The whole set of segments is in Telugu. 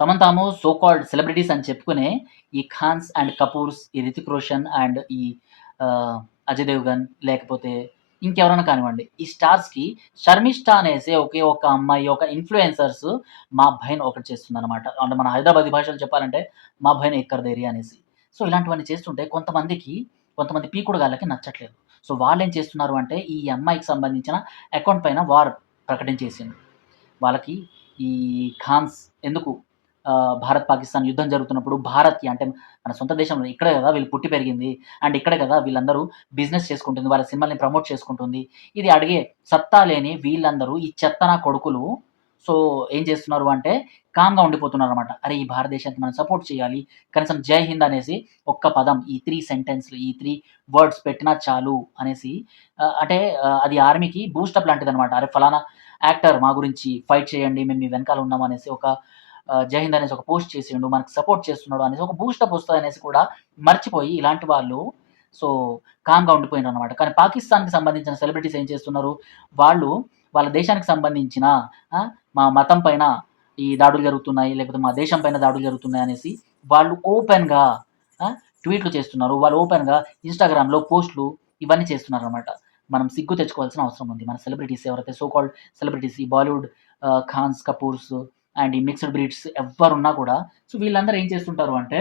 తమను తాము సో కాల్డ్ సెలబ్రిటీస్ అని చెప్పుకునే ఈ ఖాన్స్ అండ్ కపూర్స్, ఈ 'రితిక్ రోషన్' అండ్ ఈ 'అజయ్ దేవగన్' లేకపోతే ఇంకెవరైనా కానివ్వండి. ఈ స్టార్స్‌కి 'శర్మిష్ఠ' అనేసి ఒకే ఒక్క అమ్మాయి, ఒక ఇన్‌ఫ్లుయెన్సర్స్ 'మా బహన్' ఒకటి చేస్తుందనమాట. అంటే మన హైదరాబాదీ భాషలో చెప్పాలంటే 'మా బహన్ ఏక్ కర్ దే రही' అనేసి. సో ఇలాంటివన్నీ చేస్తుంటే కొంతమంది పీకుడుగాళ్ళకి నచ్చట్లేదు. సో వాళ్ళేం చేస్తున్నారు అంటే ఈ అమ్మాయికి సంబంధించిన అకౌంట్ పైన వార్ ప్రకటించేసిండ్రు. వాళ్ళకి ఈ ఖాన్స్ ఎందుకు భారత్, పాకిస్తాన్ యుద్ధం జరుగుతున్నప్పుడు భారత్‌కి అంటే మన సొంత దేశంలో ఇక్కడే గదా! వీళ్ళు పుట్టి పెరిగింది. అండ్ ఇక్కడే గదా! వీళ్ళందరూ బిజినెస్ చేసుకుంటుంది. వాళ్ళ సినిమాల్ని ప్రమోట్ చేసుకుంటుంది. ఇది అడిగే సత్తా లేని వీళ్ళందరూ ఈ చెత్త నా కొడుకులు సో ఏం చేస్తున్నారు అంటే కామ్‌గా ఉండిపోతున్నారనమాట. అరే! ఈ భారతదేశానికి మనం సపోర్ట్ చేయాలి. కనీసం జై హింద్ అనేసి ఒక్క పదం ఈ 3 సెంటెన్స్‌లు ఈ 3 వర్డ్స్ పెట్టినా చాలు అనేసి అంటే అది ఆర్మీకి బూస్టప్ లాంటిదనమాట. అరే! ఫలానా యాక్టర్ మా గురించి ఫైట్ చేయండి. మేము మీ వెనకాల ఉన్నాం అనేసి ఒక జై హింద్ అనేసి ఒక పోస్ట్ చేసిండు. మనకు సపోర్ట్ చేస్తున్నాడు అనేసి ఒక బూస్టప్ వస్తదనేసి కూడా మర్చిపోయి ఇలాంటి వాళ్ళు సో కామ్‌గా ఉండిపోయిండ్రనమాట. కానీ పాకిస్తాన్‌కి సంబంధించిన సెలబ్రిటీస్ ఏం చేస్తున్నారు? వాళ్ళు వాళ్ళ దేశానికి సంబంధించిన మా మతం పైన ఈ దాడులు జరుగుతున్నాయి. లేకపోతే మా దేశం పైన దాడులు జరుగుతున్నాయి అనేసి వాళ్ళు ఓపెన్‌గా ట్వీట్లు చేస్తున్నారు. వాళ్ళు ఓపెన్‌గా ఇన్‌స్టాగ్రామ్‌లో పోస్ట్‌లు ఇవన్నీ చేస్తున్నారనమాట. మనం సిగ్గు తెచ్చుకోవాల్సిన అవసరం ఉంది. మన సెలబ్రిటీస్ ఎవరైతే సో కాల్డ్ సెలబ్రిటీస్ ఈ బాలీవుడ్ ఖాన్స్, కపూర్స్ అండ్ ఈ మిక్స్డ్ బ్రీడ్స్ ఎవ్వరున్నా కూడా సో వీళ్ళందరూ ఏం చేస్తుంటారు అంటే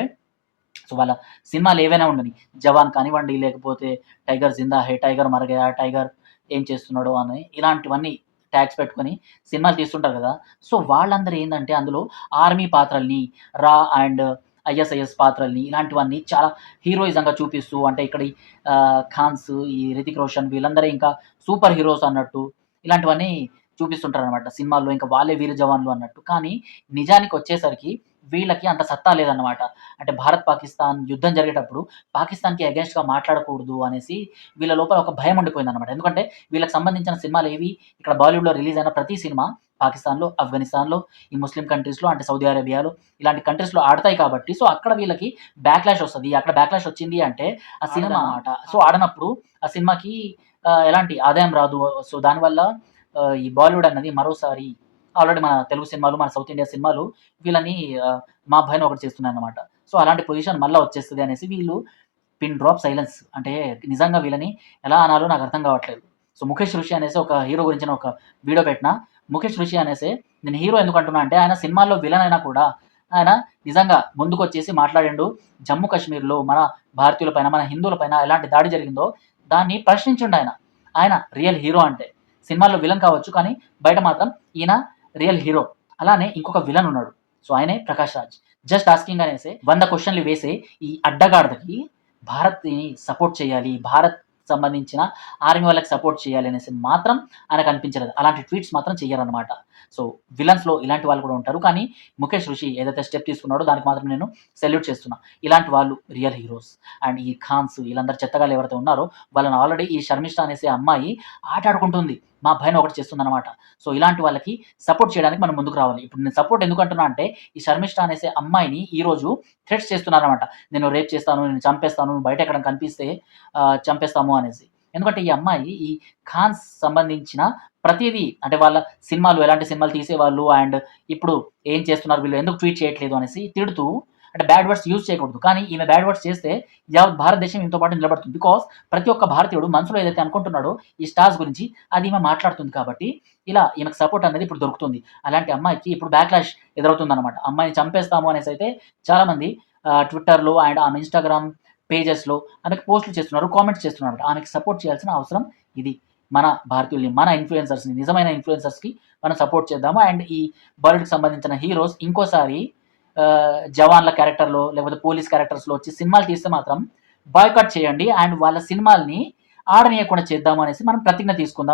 సో వాళ్ళ సినిమాలు ఏవైనా ఉండని 'జవాన్' కానివ్వండి, లేకపోతే 'టైగర్ జిందా హై', 'టైగర్ మర్ గయా', 'టైగర్ ఏం చేస్తున్నాడు' అని ఇలాంటివన్నీ ట్యాగ్స్ పెట్టుకొని సినిమాలు తీస్తుంటారు కదా! సో వాళ్ళందరూ ఏందంటే అందులో ఆర్మీ పాత్రల్ని, రా అండ్ ఐఎస్ఐఎస్ పాత్రల్ని ఇలాంటివన్నీ చాలా హీరోయిజంగా చూపిస్తూ అంటే ఇక్కడ ఈ ఖాన్స్, ఈ 'రితిక్ రోషన్' వీళ్ళందరూ ఇంకా సూపర్ హీరోస్ అన్నట్టు ఇలాంటివన్నీ చూపిస్తుంటారనమాట సినిమాల్లో. ఇంకా వాళ్ళే వీర జవాన్లు అన్నట్టు. కానీ నిజానికొచ్చేసరికి వీళ్ళకి అంత సత్తా లేదన్నమాట. అంటే భారత్, పాకిస్తాన్ యుద్ధం జరిగేటప్పుడు పాకిస్తాన్‌కి అగెయిన్స్ట్‌గా మాట్లాడకూడదు అనేసి వీళ్ళ లోపల ఒక భయం ఉండిపోయిందన్నమాట. ఎందుకంటే వీళ్ళకి సంబంధించిన సినిమాలేవి ఇక్కడ బాలీవుడ్‌లో రిలీజ్ అయిన ప్రతి సినిమా పాకిస్తాన్‌లో, ఆఫ్ఘనిస్తాన్‌లో, ఈ ముస్లిం కంట్రీస్‌లో అంటే సౌదీ అరేబియాలో ఇలాంటి కంట్రీస్‌లో ఆడతాయి కాబట్టి సో అక్కడ వీళ్ళకి బ్యాక్‌లాష్ వస్తది. అక్కడ బ్యాక్‌లాష్ వచ్చింది అంటే ఆ సినిమా ఆట. సో ఆడనప్పుడు ఆ సినిమాకి ఎలాంటి ఆదాయం రాదు. సో దానివల్ల ఈ బాలీవుడ్ అన్నది మరోసారి ఆల్రెడీ మన తెలుగు సినిమాలు, మన సౌత్ ఇండియా సినిమాలు వీళ్ళని మా భయన ఒకటి చేస్తున్నాయన్నమాట. సో అలాంటి పొజిషన్ మళ్ళా వచ్చేస్తది అనేసి వీళ్ళు పిన్ డ్రాప్ సైలెన్స్ అంటే నిజంగా వీళ్ళని ఎలా అనాలో నాకు అర్థం కావట్లేదు. సో 'ముఖేష్ రుషి' అనేసి ఒక హీరో గురించిన ఒక వీడియో పెట్టిన. 'ముఖేష్ రుషి' అనేసి నేను హీరో ఎందుకు అంటున్నా అంటే ఆయన సినిమాల్లో విలన్ అయినా కూడా ఆయన నిజంగా ముందుకొచ్చేసి మాట్లాడిండు. జమ్మూ కాశ్మీర్‌లో మన భారతీయుల పైన, మన హిందువుల పైన ఎలాంటి దాడి జరిగిందో దాన్ని ప్రశ్నించిండాయన. ఆయన రియల్ హీరో అంటే. సినిమాల్లో విలన్ కావచ్చు కానీ బయట మాత్రం ఈయన రియల్ హీరో. అలానే ఇంకొక విలన్ ఉన్నాడు. సో ఆయనే 'ప్రకాష్ రాజ్.' జస్ట్ ఆస్కింగ్ అనేసి 100 క్వెషన్‌లు వేసే ఈ అడ్డగాడిదకి భారత్‌ని సపోర్ట్ చేయాలి. భారత్ సంబంధించిన ఆర్మీ వాళ్ళకి సపోర్ట్ చేయాలి అనేసి మాత్రం ఆయనకు అనిపించలేదు. అలాంటి ట్వీట్స్ మాత్రం చెయ్యరనమాట. సో విలన్స్‌లో ఇలాంటి వాళ్ళు కూడా ఉంటారు. కానీ 'ముఖేష్ రుషి' ఏదైతే స్టెప్ తీసుకున్నాడో దానికి మాత్రం నేను సెల్యూట్ చేస్తున్నా. ఇలాంటి వాళ్ళు రియల్ హీరోస్. అండ్ ఈ ఖాన్స్ వీళ్ళందరూ చెత్తగాళ్ళు ఎవరైతే ఉన్నారో వాళ్ళని ఆల్రెడీ ఈ 'శర్మిష్ఠ' అనేసి అమ్మాయి ఆటాడుకుంటుంది. మా భయన ఒకటి చేస్తుందనమాట. సో ఇలాంటి వాళ్ళకి సపోర్ట్ చేయడానికి మనం ముందుకు రావాలి. ఇప్పుడు నేను సపోర్ట్ ఎందుకు అంటున్నా అంటే ఈ 'శర్మిష్ఠ' అనేసే అమ్మాయిని ఈరోజు థ్రెట్స్ చేస్తున్నారనమాట. నేను రేప్ చేస్తాను, నేను చంపేస్తాను, నువ్వు బయట ఎక్కడైనా కనిపిస్తే చంపేస్తాము అనేసి. ఎందుకంటే ఈ అమ్మాయి ఈ ఖాన్స్ సంబంధించిన ప్రతీదీ అంటే వాళ్ళ సినిమాలు ఎలాంటి సినిమాలు తీసేవాళ్ళు అండ్ ఇప్పుడు ఏం చేస్తున్నారు వీళ్ళు ఎందుకు ట్వీట్ చేయట్లేదు అనేసి తిడుతూ అంటే బ్యాడ్ వర్డ్స్ యూజ్ చేయకూడదు. కానీ ఈమె బ్యాడ్ వర్డ్స్ చేస్తే యావత్ భారతదేశం ఈమెతో పాటు నిలబడుతుంది. బికాజ్ ప్రతి ఒక్క భారతీయుడు మనసులో ఏదైతే అనుకుంటున్నాడో ఈ స్టార్స్ గురించి అది ఈమె మాట్లాడుతుంది కాబట్టి ఇలా ఈమెకు సపోర్ట్ అనేది ఇప్పుడు దొరుకుతుంది. అలాంటి అమ్మాయికి ఇప్పుడు బ్యాక్‌లాష్ ఎదురవుతుందనమాట. అమ్మాయిని చంపేస్తాము అనేసైతే చాలామంది ట్విట్టర్‌లో అండ్ ఆమె ఇన్‌స్టాగ్రామ్ పేజెస్‌లో ఆమెకు పోస్ట్‌లు చేస్తున్నారు, కామెంట్స్ చేస్తున్నారన్నమాట. ఆమెకి సపోర్ట్ చేయాల్సిన అవసరం ఇది. మన భారతీయుల్ని, మన ఇన్‌ఫ్లుయెన్సర్స్‌ని, నిజమైన ఇన్‌ఫ్లుయెన్సర్స్‌కి మనం సపోర్ట్ చేద్దాము. అండ్ ఈ బాలీవుడ్‌కి సంబంధించిన హీరోస్ ఇంకోసారి జవాన్‌ల క్యారెక్టర్‌లో లేకపోతే పోలీస్ క్యారెక్టర్స్‌లో వచ్చి సినిమాలు తీస్తే మాత్రం బాయ్‌కాట్ చేయండి. అండ్ వాళ్ళ సినిమాల్ని ఆడనీయకుండా చేద్దాము అనేసి మనం ప్రతిజ్ఞ తీసుకుందాం.